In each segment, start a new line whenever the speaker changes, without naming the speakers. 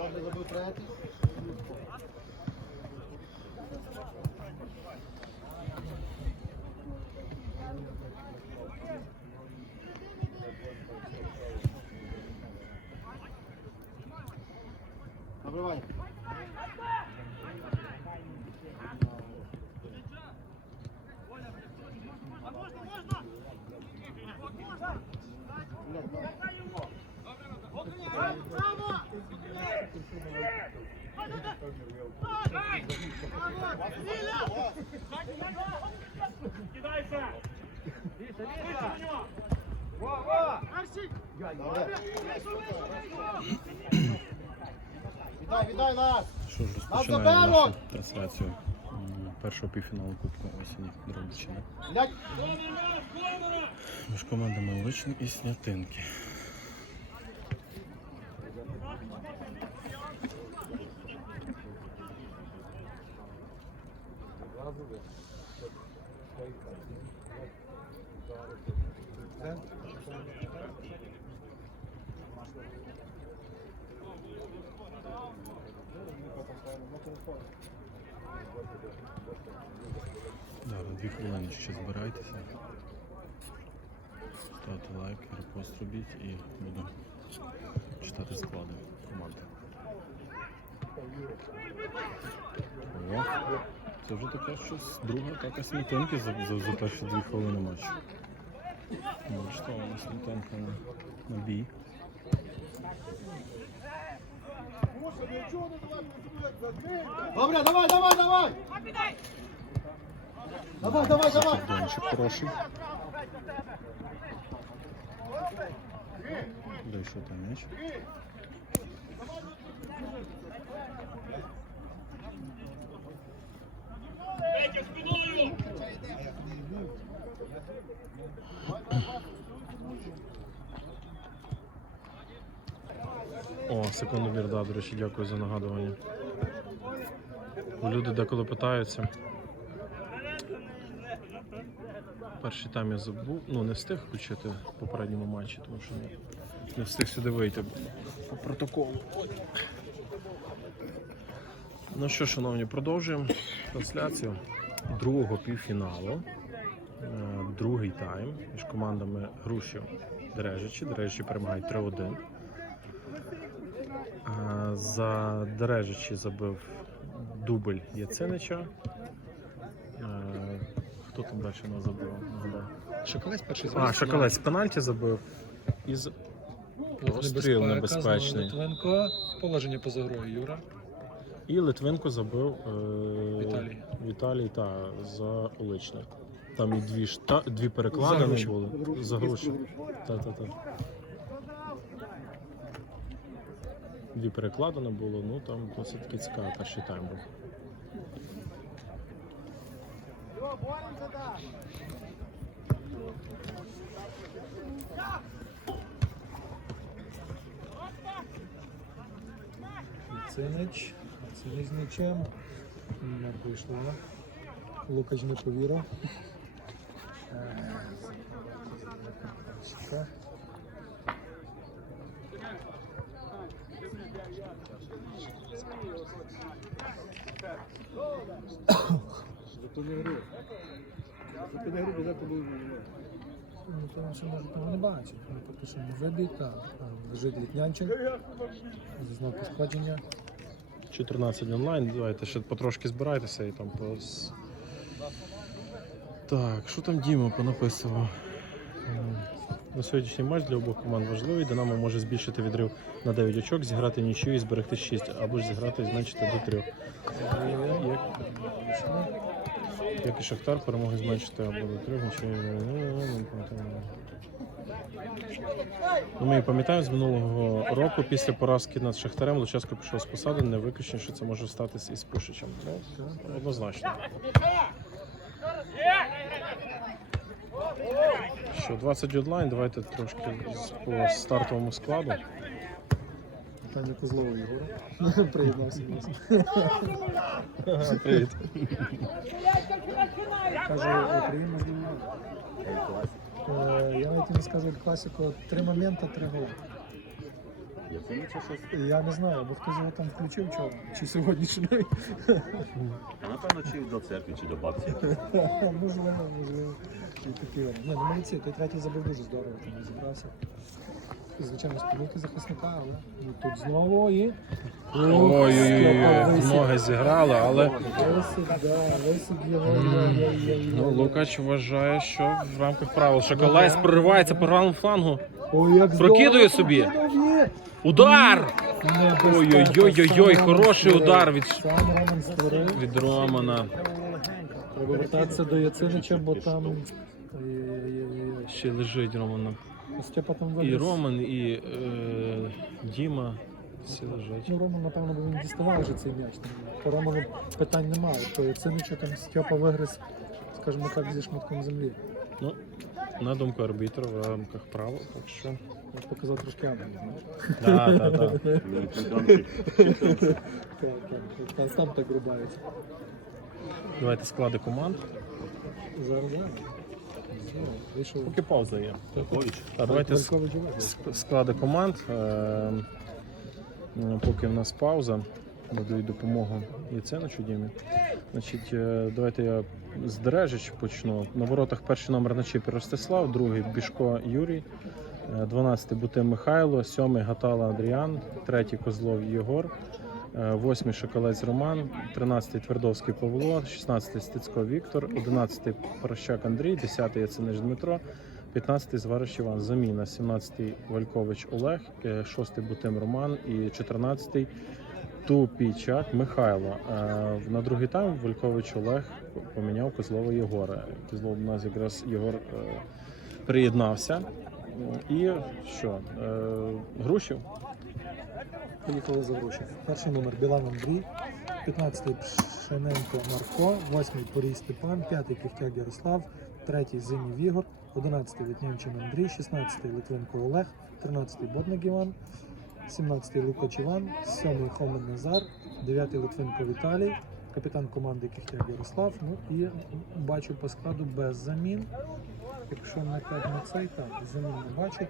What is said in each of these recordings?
Сам забив третій. Набривай. Віддай, віддай нас!
Що ж, розпочинаємо нашу трансляцію першого півфіналу Кубку осені Дрогобичини.
Блядь,
Між командами Личин і Снятинки. Хвилини ще збирайтеся. Ставте лайк, репост робіть і буду читати склади команди. О, це вже таке щось друга атака Снітенки за, за, за перші дві хвилини матчу. Бачите, у нас на, на бій.
Добре, давай, давай, давай! Давай, давай, давай!
Кордончик хороший. Дійшов там м'яч. О, секундомір, да, до речі, дякую за нагадування. Люди деколи питаються. Перший тайм я забув, ну не встиг включити в попередньому матчі, тому що не, не встиг сюди вийти по протоколу. Ну що, шановні, продовжуємо трансляцію другого півфіналу. Е, Другий тайм між командами Грушів Дережичі. Дережичі перемагають 3-1. Е, За Дережичі забив дубль Яцинича. Хто там далі нас забив?
Шоколець перший
А, Шоколець пенальті забив. Із Постріл небезпечний.
Литвенко, положення поза грою Юра.
І Литвинко забив е...
Віталій.
Віталій та за Оличне. Там і дві шта... дві перекладини
гроші.
були. За гроші. Та, та, та. Дві перекладини було, ну там досить таки цікавий перший тайм був.
Цинич. Цинич з м'ячем. Не прийшла. Лукач не повірив. Е, Чека. Ну, тому що може того не бачить. Поки що не так. Там Лежить літнянчик. Зазнав пошкодження.
14 онлайн, давайте ще потрошки збирайтеся і там пос... Так, що там Діма понаписував? На сьогоднішній матч для обох команд важливий. Динамо може збільшити відрив на 9 очок, зіграти нічию і зберегти 6, або ж зіграти і зменшити до 3. Як, і Шахтар перемоги зменшити або до 3, нічию. не пам'ятаю. Ну, ми пам'ятаємо з минулого року, після поразки над Шахтарем Луческо пішов з посади, не виключено, що це може статися із Пушичем. Ну, однозначно. Що, 20 онлайн, давайте трошки по стартовому складу.
Таня Козлова Єгора. Приєднався до нас.
Привіт.
Каже, Україна здобула. Е, Я навіть не скажу класику. Три моменти, три голи. Я не знаю, бо хтось його там включив вчора, чи сьогоднішній.
А напевно, чи до церкви, чи до бабці.
можливо, можливо. І такі ну молодці, той третій забив дуже здорово, там розібрався. Звичайно, з захисника, але ну, тут знову і.
Ой-ой-ой, ноги зіграли, але
Висить, да, висить його.
ну, Лукач вважає, що в рамках правил Шоколайс проривається по правому флангу.
Ой, як
Прокидує собі.
прокидав.
Удар!
Небезпека,
Ой-ой-ой-ой-ой,
сам
хороший
Роман
удар від-
створив. Сам Роман створив.
Від Романа.
Треба вертатися до Яцинича, бо там. Ой-ой-ой-ой.
Ще лежить Романа.
Степа там
І. Роман, і е, Діма. Всі лежать.
Ну, Роман, напевно, бо він діставав вже цей м'яч. По Роману питань немає. То Яцинича там Степа вигриз, скажімо так, зі шматком землі.
Ну, на думку арбітра в рамках правил, так що.
Я показав трошки Амелі, знаєш.
Да, да, да.
Ну.
Так, так, Там, там так рубається.
Давайте склади команд.
Зараз, зараз.
Поки пауза є. А давайте склади команд. Е, ну, Поки в нас пауза, надають допомогу Яценичу Дімі. Значить, е, давайте я з Дережич почну. На воротах перший номер на чіпі Ростислав, другий Бішко Юрій, е, 12-й Бутим Михайло, 7-й Гатала Андріан, 3-й Козлов Єгор, е, 8-й Шоколець Роман, 13-й Твердовський Павло, 16-й Стецько Віктор, 11-й Прощак Андрій, 10-й Яценич Дмитро, 15-й Звариш Іван, заміна, 17-й Валькович Олег, 6-й Бутим Роман і 14-й Тупічак Михайло. Е, На другий тайм Валькович Олег поміняв Козлова Єгора. Козлов у нас якраз Єгор е, приєднався. І що? Е, Грушів?
Поїхали за гроші. Перший номер Білан Андрій, 15-й Пшененко Марко, 8-й Порій Степан, 5-й Кихтяк Ярослав, 3-й Зимів Ігор, 11-й Вітнянчин Андрій, 16-й Литвинко Олег, 13-й Бодник Іван, 17-й Лукач Іван, 7-й Хомен Назар, 9-й Литвинко Віталій, капітан команди Кихтяк Ярослав. Ну і бачу по складу без замін. Якщо не так на цей, так, замін не бачу.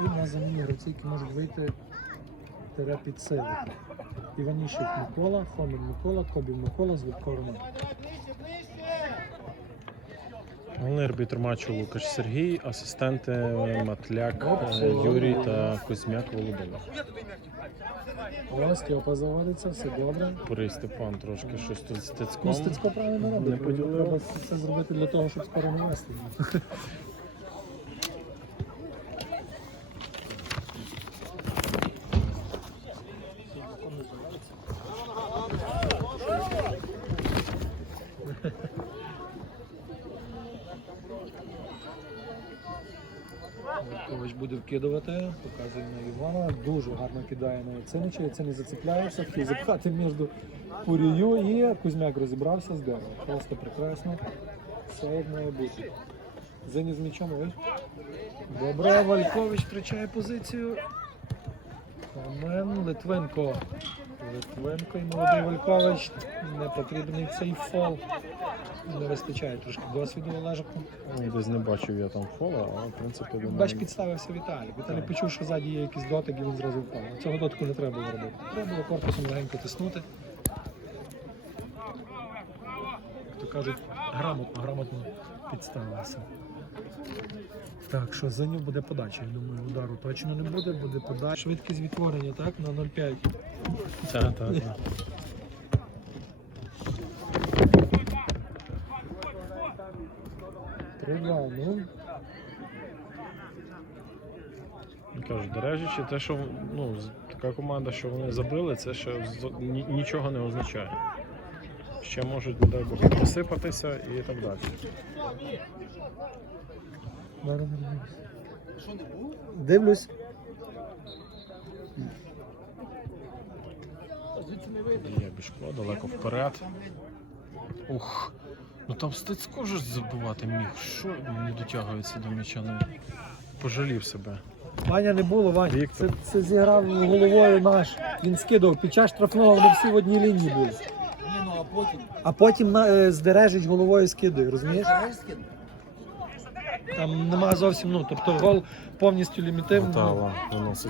І на заміні гравці, які можуть вийти підсилити. Іванішев Микола, Хомін Микола, Кобів Микола, Звідко Роман.
Головний арбітр матчу Лукаш Сергій, асистенти Матляк е, Юрій та Кузьмяк Володимир.
Ось Степа заводиться, все добре.
Порий Степан трошки щось тут з
Ну,
тицьком.
Стецько правильно робить.
Не поділив.
Треба це зробити для того, щоб скоро не вести. Ковач буде вкидувати, показує на Івана. Дуже гарно кидає на Яцинича. Це не хотів запхати між Пурію і Кузьмяк розібрався з здорово. Просто прекрасно. Все як бути. Зені з м'ячом, ой. Добре, Валькович втрачає позицію. Амен, Литвенко. Литвенко і молодий Валькович. Не потрібний цей фол. Не вистачає трошки досвіду Олежику.
Ну, Десь не бачив я там фола, але в принципі думаю.
Бач, підставився Віталій. Віталій почув, що ззаді є якийсь дотик, і він зразу впав. Цього дотику не треба було робити. Треба було корпусом легенько тиснути. Як то кажуть, грамотно, грамотно підставився. Так, що за ним буде подача. Я думаю, удару точно не буде, буде подача. Швидкість відтворення, так, на 0,5.
Так, так, так.
Три-два, ну.
Кажуть, Дережичі, те, що ну, така команда, що вони забили, це ще нічого не означає. Ще можуть, не дай Бог, посипатися і так далі.
Зараз Дивлюсь.
Є Бішко, далеко вперед. Ух. Ну там Стецько ж забивати міг. Що він не дотягується до м'яча? Не пожалів себе.
Ваня не було, Ваня.
Віктор.
Це, це зіграв головою наш. Він скидав. Під час штрафного вони всі в одній лінії були. А потім на, е, здережить головою скидає, розумієш? Там нема зовсім, ну, тобто гол повністю лімітивний.
Гатала виносить